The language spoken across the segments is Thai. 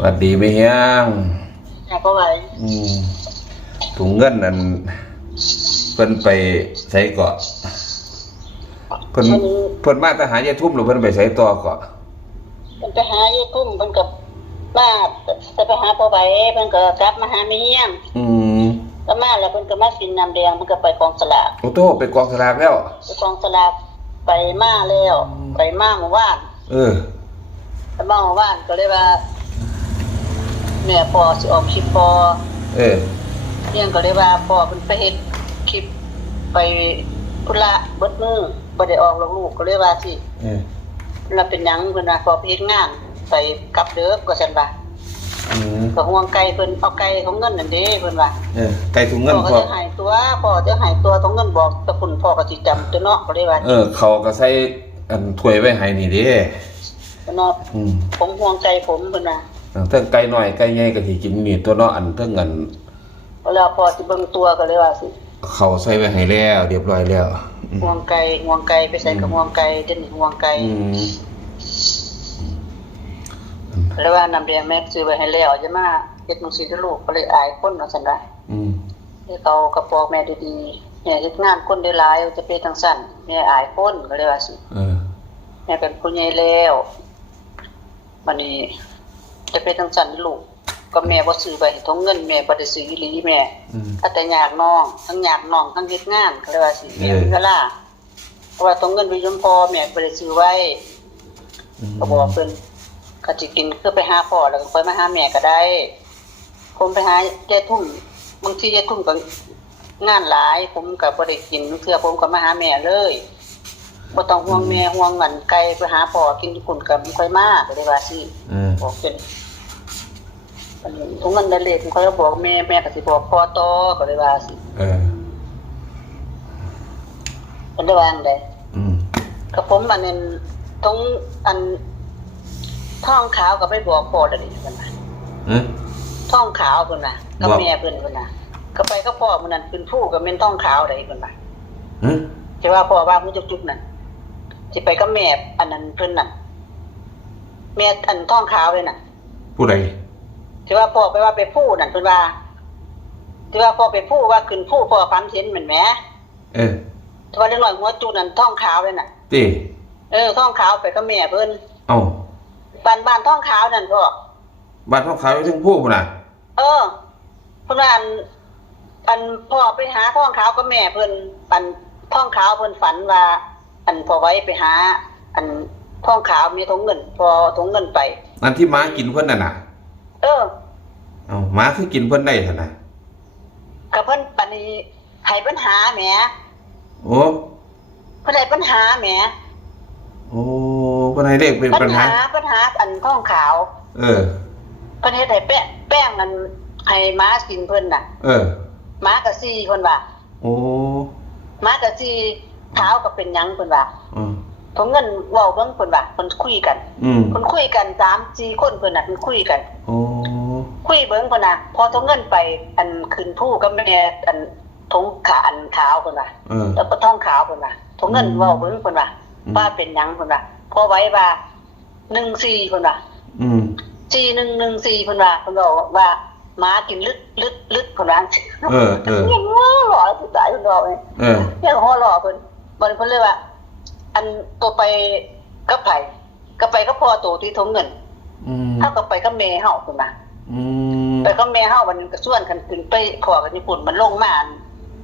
สวัสดีไม่เฮียงแม่ก็ไหวอืมถุงเงินนั่นเพิ่นไปใช้เกาะเพิ่นเพิ่นมาทหารยายทุ่มหรือเพิ่นไปใช้ต่อเกาะมันไปหายี่กุ้มมันกับมาจะไปหาพ่อไหวมันก็กลับมาหาแม่เฮียงอืมก็มาแล้วมันก็มาสินน้ำแดงมันก็ไปกองสลากโอ้โตไปกองสลากแล้วไปกองสลากไปมาแล้ว ไปมาเมื่อวานเออไปมาเมื่อวานก็เลยว่า แม่พอสิออกคลิปพอเออเฮียงก็เลยว่าพอเป็นไปเฮ็ดคลิปไปพุละเบิดมือบ่ได้ออกลูกๆก็เลยว่าสิเออเราเป็นหยังเพิ่นว่าพอไปเฮ็ดงานไปกลับเด้อก็ซั่นว่าอืมก็ห่วงไก่เพิ่นเอาไก่ของเงินนั่นเด้เพิ่นว่าเออไก่ถุงเงินพ่อก็พ่อจะหายตัวพ่อจะหายตัวของเงินบอกแตะคุณพ่อก็สิจำตัวเนาะก็เลยว่าเออ เขาก็ใส่อันถ้วยไว้ให้นี่เด้เนาะอืมผมห่วงไก่ผมเพิ่นว่า เทิงไก่น้อยไก่ใหญ่ก็สิกินนี่ตัวเนาะอันเทิงอันเวลาพ่อสิเบิ่งตัวก็เลยว่าสิเขาใส่ไว้ให้แล้วเรียบร้อยแล้วอืมห่วงไก่ห่วงไก่ไปใส่กับห่วงไก่เด่นห่วงไก่อืมแล้วว่าน้ำแดงแม่ซื้อไว้ให้แล้วจะมาเฮ็ดจังซี่กับลูกก็เลยอายคนว่าซั่นว่าอืมที่เขาก็บอกแม่ดีๆแม่เฮ็ดงานคนได้หลายจะเป็นจังซั่นแม่อายคนก็เลยว่าสิเออแม่เป็นผู้ใหญ่แล้ววันนี้ จะเป็นทั้งสันลูกก็แม่บ่ซื้อไปให้ทงเงินแม่บ่ได้ซื้ออีหลีแม่อืม ถ้าแต่อยากน้อง ทั้งอยากน้องทั้งเฮ็ดงานก็เลยว่าสิแม่เออ มีเวลาเพราะว่าทงเงินไปยมพอแม่บ่ได้ซื้อไว้ก็บอกเพิ่นก็สิกินคือไปหาพ่อแล้วก็ค่อยมาหาแม่ก็ได้ผมไปหายายทุ่มบางทียายทุ่มก็งานหลาย ผมก็บ่ได้กินเทื่อผมก็มาหาแม่เลยบ่ต้องห่วงแม่ห่วงเงินไกลไปหาพ่อกินคุณก็บ่ค่อยมาก็เลยว่าสิ เออบอกเป็น อันนี้ทุกเงินได้เลขผมก็บอกแม่แม่ก็สิบอกพ่อต่อก็เลยว่าสิเออเป็นได้วาจั่งใดอืมกับผมอันนั้นตรงอันท่องขาวก็ไปบอกพ่อได้นี่เพิ่นน่ะเออท่องขาวเพิ่นน่ะกับบอกแม่เพิ่นเพิ่นน่ะก็ไปกับพ่อมันนั่นเป็นผู้ก็เป็นท่องขาวได้เพิ่นน่ะเออสิว่าพ่อว่ามันจุกๆนั่นสิไปกับแม่อันนั้นเพิ่นน่ะแม่อันท่องขาวเลยน่ะผู้ใด ที่ว่าพ่อไปว่าไปผู้นั่นเพิ่นว่าที่ว่าพ่อไปผู้ว่าขึ้นผู้พ่อฟันเห็นเหมือนแหมเออที่ว่าเล็กน้อยหัวจูนั่นท้องขาวเลยน่ะติเออท้องขาวไปกับแม่เพิ่นเอ้าบ้านบ้านท้องขาวนั่นพ่อบ้านท้องขาวอยู่ถึงผู้พุ่นน่ะ เออเพิ่นว่าอันอันพ่อไปหาท้องขาวกับแม่เพิ่นอันท้องขาวเพิ่นฝันว่า อันพ่อไว้ไปหา อันท้องขาวมีทงเงิน พอทงเงินไปอันที่หม้ากินเพิ่นน่ะน่ะ เออเอ้าหม้าคือกินเพิ่นได้ซั่นน่ะกับเพิ่นปันนี้ให้ปัญหาแหมโอ้เพิ่นให้ปัญหาแหมโอ้เพิ่นให้เลขเป็นปัปัญญหาหาปัญหาอันท้องขาว เออเพิ่นเฮ็ดให้แป้งแป้งมันให้ม้ากินเพิ่นน่ะ เออม้าก็ซี่เพิ่นว่าโอ้ม้าก็ซี่เท้าก็เป็นหยังเพิ่นว่าอืมทงเงินเว้าเบิ่งเพิ่นว่าเพิ่นคุยกันอืมเพิ่นคุยกัน3 4คนเพิ่นน่ะเพิ่นคุยกัน โอ้ คุยเบิ่งเพิ่นน่ะ พอทงเงินไปอันขึ้นผู้กับแม่อันทงขาอันขาวเพิ่นว่าเออ แล้วก็ท้องขาวเพิ่นว่าทงเงินเว้าเบิ่งเพิ่นว่าอืม ว่าเป็นหยังเพิ่นว่าพอไว้ว่า14เพิ่นว่าอืมจีหนึ่งหนึ่งสี่เพิ่นว่าเพิ่นบอกว่าหมากินลึกลึกลึกเพิ่นว่าเออเออเงี้ยง้อหล่อสุดท้ายเพิ่นบอกเลย เออเงี้ยหัวหล่อเพิ่นบ่เพิ่นเลยว่า อันตัวไปกับไผก็ไปกับพ่อตัวที่ทงเงินอืมเฮาก็ไปกับแม่เฮาเพิ่นว่า อืมไปกับแม่เฮาวันนึงก็ชวนกันขึ้นไปขอกันญี่ปุ่นมันลงมาอัน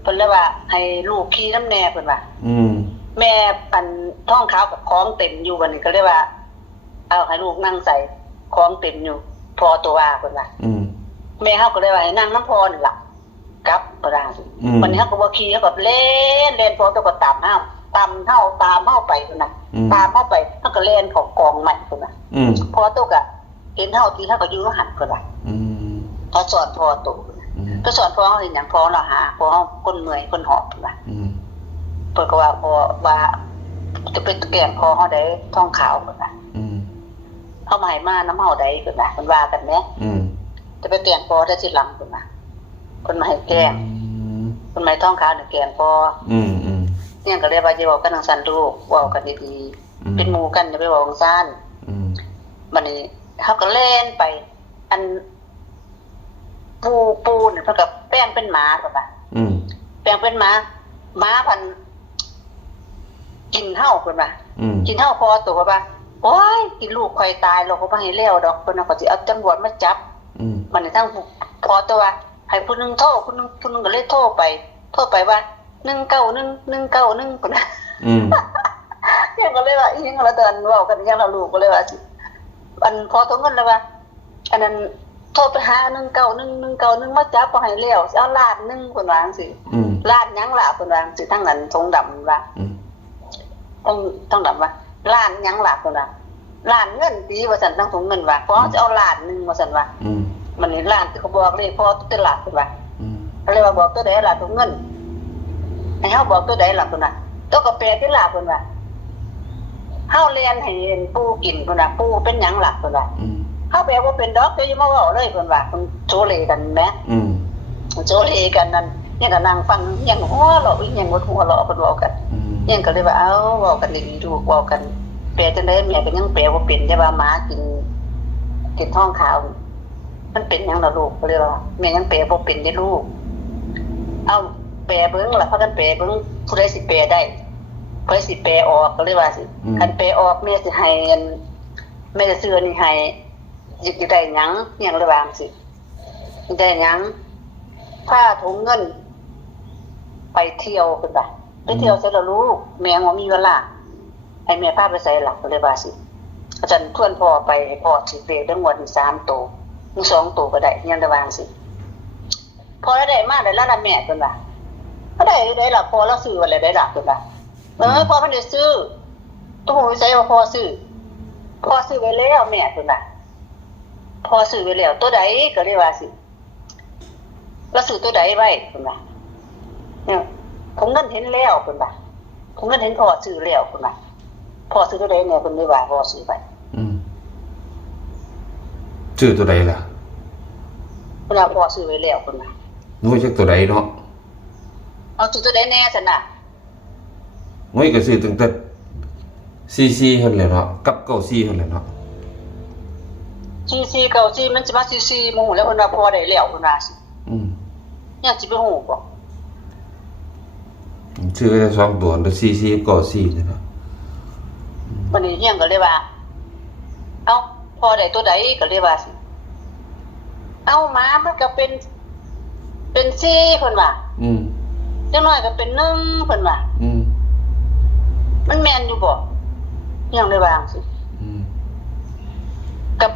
เพิ่นเลยว่า ให้ลูกขี่น้ำแน่เพิ่นว่า อืมแม่ปันท้องขาวกับของเต็มอยู่วันนี้ก็เลยว่า เอาให้ลูกนั่งใส่ของเต็มอยู่ พอตัวว่าเพิ่นว่าอืม แม่เขาก็เลยว่าให้นั่งน้ำพอนี่ล่ะกลับก็ได้อืมวันนี้เขาก็บ่ขี่เขาก็เล่นเล่นพอตัวก็ตามห้ามตามเฮาตามเฮาไปพุ่นน่ะอืม ตามเฮาไปเขาก็เล่นของกองใหม่พุ่นน่ะอืม พอตัวก็เห็นเฮาที่เขาก็อยู่หันพุ่นน่ะ อืมพอสอนพอตัวพุ่นน่ะอืมก็สอนพอเฮาเห็นหยังพอเราหาพอเฮาคนเมื่อยคนหอบพุ่นน่ะอืมเพิ่นก็ว่าพอว่าจะเป็นแก่พอเฮาได้ท้องขาวพุ่นน่ะอืมเฮามาให้มาน้ำเฮาได้พุ่นน่ะเพิ่นว่ากันแหมอืมจะไปแก่พอได้ที่หลังพุ่นน่ะเพิ่นมาให้แกล้งเพิ่นไม่ท้องขาวนี่แก่พออืมอืมเนี่ยก็เรียกว่าจะบอกกันทางสันลูกเว่ากันดีอืมๆเป็นหมู่กันจะไปบอกทางซ่านอืมบัดนี้เขาก็เล่นไป อัน ปูปูเนี่ยเท่ากับแป้งเป็นหมาป่ะปะอืมแป้งเป็นหมาหมาพันกินเห่าเพิ่นป่ะอืมกินเห่าพอตัวป่ะโอ้ยกินลูกคอยตายเราก็ไม่ให้เลี้ยวดอกเพิ่นน่ะก็สิเอาตำรวจมาจับ อืมมันในทั้งพอตัวให้ผู้หนึงโทรผู้หนึงผู้หนึงก็เลยโทรไป โทรไปว่าหนึ่งเก้าหนึ่งหนึ่งเก้าหนึ่งคนนะอืมยังก็เลยว่าอีหยังละเดินเว่ากันยังเราลูกก็เลยว่าสิอันพอตัวเงินเลยว่า อันนั้น โทรไปหาหนึ่งเก้าหนึ่งหนึ่งเก้าหนึ่งมาจับก็ให้เลี้ยวสิเอาลาดหนึ่งคนวาจังสิอืมลาดหยังล่ะคนวาจังสิทั้งนั้นทรงดำว่าอืมต้องต้องดำว่าลาดหยังล่ะคนว่าลาดเงินดีว่าสันต้องทงเงินว่าเพราะจะเอาลาดหนึ่งว่าสันว่าอืมมันนี่ลาดที่เขาบอกเลยพอตัวลาดคนว่าอืมเขาเลยว่าบอกตัวใดล่ะตัวเงินให้เฮาบอกตัวใดล่ะคนน่ะตัวกาแฟที่ล่ะคนว่าเฮาเรียนให้เห็นปูกินคนน่ะปูเป็นหยังล่ะคนว่าอืม เฮาแปลว่าเป็นด็อกเตอร์อยู่มาเว้าเลยคนว่าคนโจเลกันแหมอืมโจเลกันนั่นยังก็นั่งฟังยังหัวเราะอีหยังบ่หัวเราะเพิ่นเว้ากันอืมยังก็เลยว่าเอ้าเว้ากันดีๆดูเว้ากันแปลจังได๋แม่ก็ยังแปลบ่เป็นแต่ว่าหมากินกินท้องขาว มันเป็นหยังล่ะลูกก็เลยว่าแม่ยังแปลบ่เป็นเด้ลูก เอาแปลเบิ้งแล้วพากันแปลเบิ้งผู้ใดสิแปลได้ผู้ใดสิแปลออกก็เลยว่าสิคันแปลออกแม่สิให้เงินแม่จะซื้ออันนี้ให้ อยากได้หยังอหยังระวางสิได้หยังผ้าถุงเงิน ไปเที่ยวกันไปไปเที่ยวเสร็จแล้วลูกแม่งว่ามีเวลาให้แม่พาไปใส่หลักเลยว่าสิอาจารย์ทวนพ่อไปให้พ่อสิเปลได้งวดสามตัวมีสองตัวก็ได้ยังระวางสิพอแล้วได้มาได้แล้วละแม่เป็นว่าก็ได้ได้ละพอแล้วซื้ออะไรได้หละเป็นว่าเออพอมันได้ซื้อตู้หูใส่ว่าพอซื้อพอซื้อไว้แล้วแม่เป็นว่า พอซื้อไว้แล้วตัวใดก็เรียกว่าสิแล้วซื้อตัวใดไว้เป็นว่าเนี่ยผมเงินเห็นแล้วเป็นว่าผมเงินเห็นพอซื้อแล้วเป็นว่าพอซื้อตัวใดเนี่ยเป็นไม่ว่าพอซื้อไปอืมชื่อตัวใดล่ะเวลาพอซื้อไว้แล้วเป็นว่าน้อยจักตัวใดเนาะเอาซื้อตัวใดแน่สนะน้อยก็ซื้อตั้งแต่ซีซีเพิ่นแหละเนาะกับเก้าซีเพิ่นแหละเนาะ ซีซีเก่าซีมันจะมาซีซีโมโหแล้วคนว่าพอได้แล้วคนว่าสิอืมยังสิไปหูบ่ชื่อแค่สองตัวแต่ซีซีเก้าซีเนี่ยเนาะวันนี้ยังก็เลยว่า เอ้าพอได้ตัวใดก็เลยว่าสิเอ้าหมามันก็เป็น เป็นซีเพิ่นว่าอืมจังน้อยก็เป็นหนึ่งเพิ่นว่าอืมมันแม่นอยู่บ่ยังได้วาจั่งสิ อืม กับ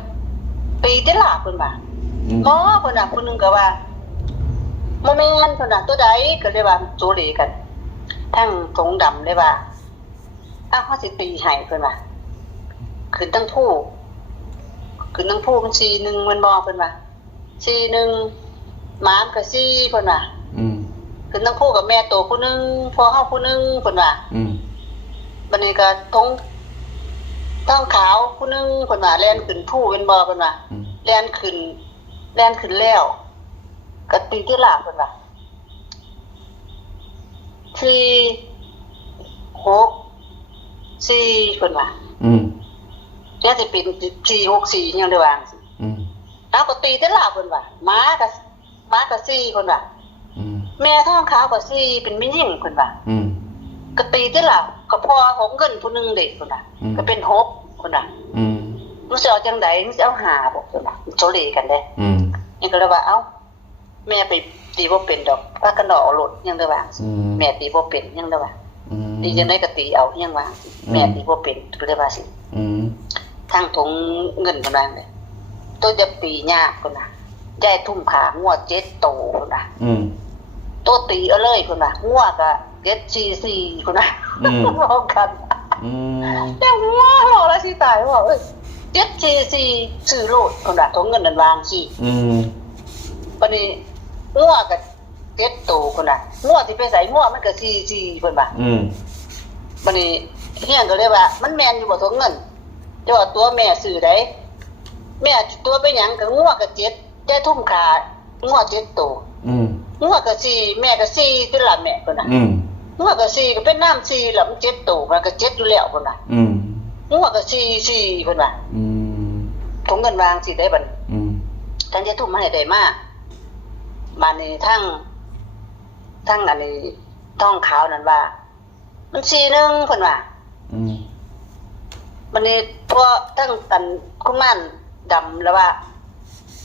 ปีที่ลาเพิ่นว่าอืมหมอเพิ่นน่ะคนหนึงก็ว่าบ่แม่นเพิ่นน่ะตัวใดก็เลยว่าโจเลกัน ทั้งสงดำเลยว่าอ้าวเฮาสิตีให้เพิ่นว่าขึ้นทั้งผู้ขึ้นทั้งผู้มัน4 1มันบ่เพิ่นว่า4 1หมามก็4เพิ่นว่าอืมขึ้นทั้งผู้กับแม่โตผู้หนึงพ่อเฮาผู้หนึงเพิ่นว่าอืมบัดนี้ก็ทง ท้องขาวผู้หนึงเพิ่นว่าแล่นขึ้นผู้เป็นบ่เพิ่นว่าอืมแล่นขึ้นแล่นขึ้นแล้วก็ตีที่หลังเพิ่นว่าสี่หกสี่เพิ่นว่าอืมแล้วสิเป็นสี่หกสี่ยังได้วาจั่งสิอืมแล้วก็ตีที่หลังเพิ่นว่าหมาก็หมาก็สี่เพิ่นว่าอืมแม่ท้องขาวก็สี่เป็นแม่ยิ่งเพิ่นว่าอืมก็ตีที่หลังก็พ่อของเงินผู้หนึงเด็กเพิ่นว่าอืมก็เป็นหก เพิ่นว่าอืมรู้สึกเอาจังไดรู้สึกเอาหาบ่เพิ่นว่าโจเลกันเด้อืมยังก็เลยว่าเอ้าแม่ไปตีบ่เป็นดอกพากันดอกเอารถยังได้ว่าอืมแม่ตีบ่เป็นยังได้ว่าอืมตีจังได๋ก็ตีเอายังว่าอืมแม่ตีบ่เป็นก็เลยว่าสิอืมทางทงเงินพุ่นว่าเลยตัวจะตียากพุ่นน่ะยายทุ่มผางวดเจ็ดโตพุ่นน่ะอืมตัวตีเอาเลยพุ่นน่ะงวดก็เจ็ดสี่สี่พุ่นน่ะอืมพร้อมกันอืม แต่ว่าหลอกแล้วสิตายว่าเอ้ยเจ็ดสี่สี่ซื้อโลดพุ่นน่ะทงเงินนั่นวางสิอืมบัดนี้งัวก็เจ็ดตัวพุ่นน่ะงัวสิไปใส่งัวมันก็สี่สี่เพิ่นว่าอืมบัดนี้เฮียนก็เลยว่า มันแม่นอยู่บ่ทงเงินแต่ว่าตัวแม่ซื้อได้แม่ตัวไปหยังก็งัวก็เจ็ดได้ทุ่มขางัวเจ็ดตัวอืมงัวก็สี่แม่ก็สี่ตัวละแม่เพิ่นน่ะอืม งัวก็สี่ก็เป็นน้ำสี่แล้วมันเจ็ดตัวมันก็เจ็ดอยู่แล้วเพิ่นน่ะอืมงัวก็สี่สี่เพิ่นว่าอืมทงเงินวางสิได้บัดนี้อืมทั้งยายทุ่มมาให้ได้มากบานนี้ทั้งทั้งอันนี้ท้องขาวนั่นว่า มันสีหนึ่งเพิ่นว่าอืมวันนี้พวกทั้งกันคุณม่านดำแล้วว่า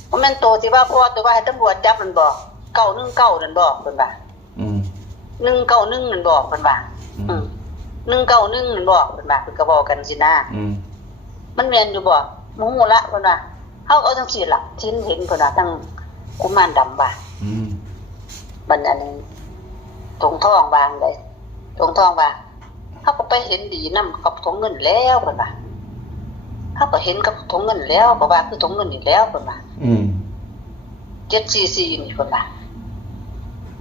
ว่าแมันโตที่ว่าพ่อตัวว่าให้ตำรวจจับมันบอกเก้าหนึ่งเก้านั่นบอกเพิ่นว่าอืม หนึ่งเก้าหนึ่งนั่นบอกเพิ่นว่าอือืมมหนึ่งเก้าหนึ่งนั่นบอกเพิ่นว่าเพิ่นก็บอกกันสินะอืมมันแม่นอยู่บ่หมูละเพิ่นว่าเฮาก็เอาจังซี่ล่ะที่เห็นเพิ่นว่าทั้งกุมารดำว่าอืมบัดอันนี้ตรงท้องบางเลยตรงท้องว่าเฮาก็ไปเห็นดีนำกับทงเงินแล้วเพิ่นว่าเฮาก็เห็นกับทงเงินแล้วก็ว่าคือทงเงินนี่แล้วเพิ่นว่าอืม744นี่เพิ่นว่า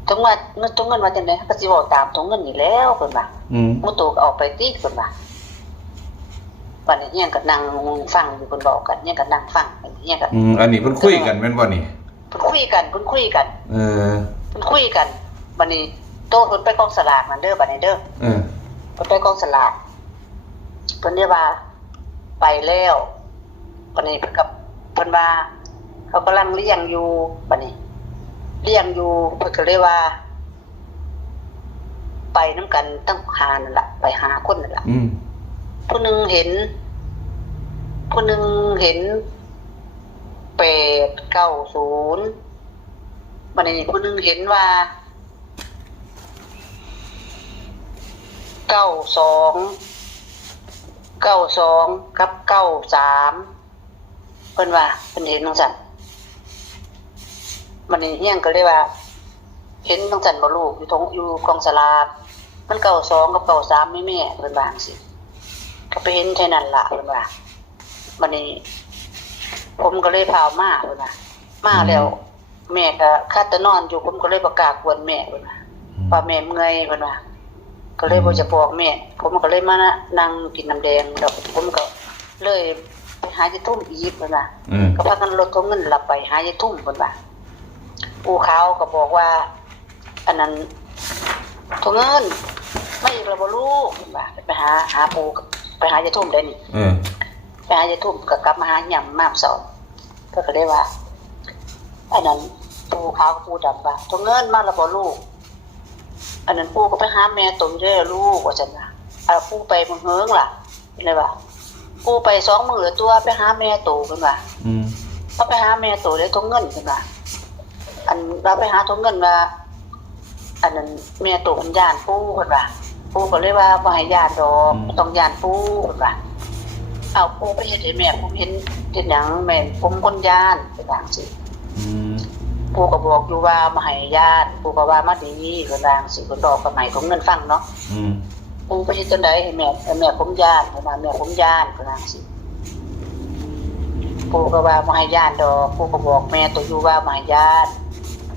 ทงว่าเงินทงเงินว่าจังได๋ก็สิเว้าตามทงเงินนี่แล้วเพิ่นว่าอืมหมูตัวก็ออกไปติเพิ่นว่าวันนี้เนี่ยก็นั่งฟังอยู่เพิ่นบอกกันเนี่ยก็นั่งฟังเนี่ยก็อืมอันนี้เพิ่นคุยกันแม่นบ่นี่เพิ่นคุยกันเพิ่นคุยกัน เออเพิ่นคุยกันบัดนี้โตเพิ่นไปกองสลากนั่นเด้อบัดนี้เด้อเออเพิ่นไปกองสลากเพิ่นได้ว่าไปแล้วบัดนี้เพิ่นกับเพิ่นว่าเขากำลังเลี้ยงอยู่บัดนี้ เลี้ยงอยู่เพิ่นก็เลยว่า ไปนํกันตั้งหานั่นล่ะไปหาคนนั่นล่ะอืมผู้หนึ่งเห็น ผู้หนึ่งเห็นแปดเก้าศูนย์บันนี้ผู้หนึ่งเห็นว่าเก้าสองเก้าสองกับเก้าสามเพิ่นว่าเพิ่นเห็นตรงสัน บันนี้เฮียงก็เลยว่า เห็นตรงสันบ่ลูกอยู่ตรงอยู่กองสลากมันเก้าสองกับเก้าสามไม่แม่เพิ่นว่าจังซี่ก็ไปเห็นแค่นั้นละเพิ่นว่าวันนี้ผมก็เลยพามาเพิ่นว่ามาแล้ว แม่ก็คาดแตะนอนอยู่ผมก็เลยประกล้าศกวนแม่เพิ่นว่าว่าแม่เมื่อยเพิ่นว่าก็เลยบ่จะบอกแม่ ผมก็เลยมานั่งกินน้ำแดงแล้วผมก็เลยไปหายายทุ่มอีกเพิ่นว่าอืมก็พากันรถทงเงินหลับไปหายายทุ่มเพิ่นว่า ปู่ขาวก็บอกว่า อันนั้นทงเงิน ไม่อีกแล้วบ่ลูกเพิ่นว่าไปหาหาปู่ไปหายายทุ่มได้นี่เออไปหายายทุ่มก็กลับมาหาหย่ำมามสอนก็ก็ได้ว่าอันนั้นปูขาวกับปูดำว่าทงเงินมาแล้วบ่ลูก อันนั้นปูก็ไปหาแม่ตนได้อลูกว่าจังว่าเอาปูไปมึงเฮิงล่ะเลยว่าปูไปสองมือตัวไปหาแม่โตเพิ่นว่าอืมเขาไปหาแม่โตได้ทงเงินเพิ่นว่า อันเราไปหาทงเงินว่าอันนั้นแม่โตมันย่านปูเพิ่นว่าปูก็เลยว่าบ่ให้ย่านดอกบ่ต้องย่านปูเพิ่นว่าเอาปูไปเฮ็ดให้แม่ผมเห็นเฮ็ดหยังแม่นผมคนย่านไปบางสิอืมปูก็บอกอยู่ว่ามาให้ย่านปูก็ว่ามาดีเพิ่นบางสิเพิ่นบอกกับใหม่ผมเงินฟังเนาะอืมปูไปเฮ็ดจังไดให้แม่ให้แม่ผมย่านเพิ่นว่าแม่ผมย่านเพิ่นบางสิปูก็ว่ามาให้ย่านดอกปูก็บอกแม่ตัวอยู่ว่ามาให้ย่าน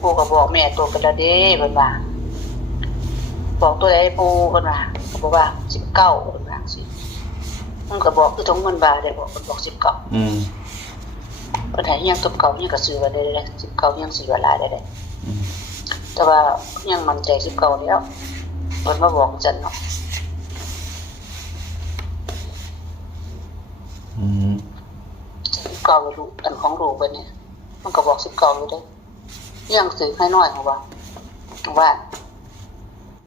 ปูก็บอกแม่ตัวกันละเด้เพิ่นว่าบอกตัวใดปูเพิ่นว่าเขาบอกว่า19เพิ่นบางสิมันก็บอกคือทงเงินบาทได้บอกเพิ่นบอก19อืมปัญหายังตุบเก่ายังก็ซื้อไว้ได้เลยสิบเก่ายังซื้อไว้หลายได้เลยอืมแต่ว่ายังมั่นใจสิบเก่าแล้วมันมาบอกจันเนาะอืมสิบเก่าลูกอันของลูกไปเนี่ยมันก็บอกสิบเก่าอยู่ได้ ยังซื้อให้น่อยเพราะว่าว่า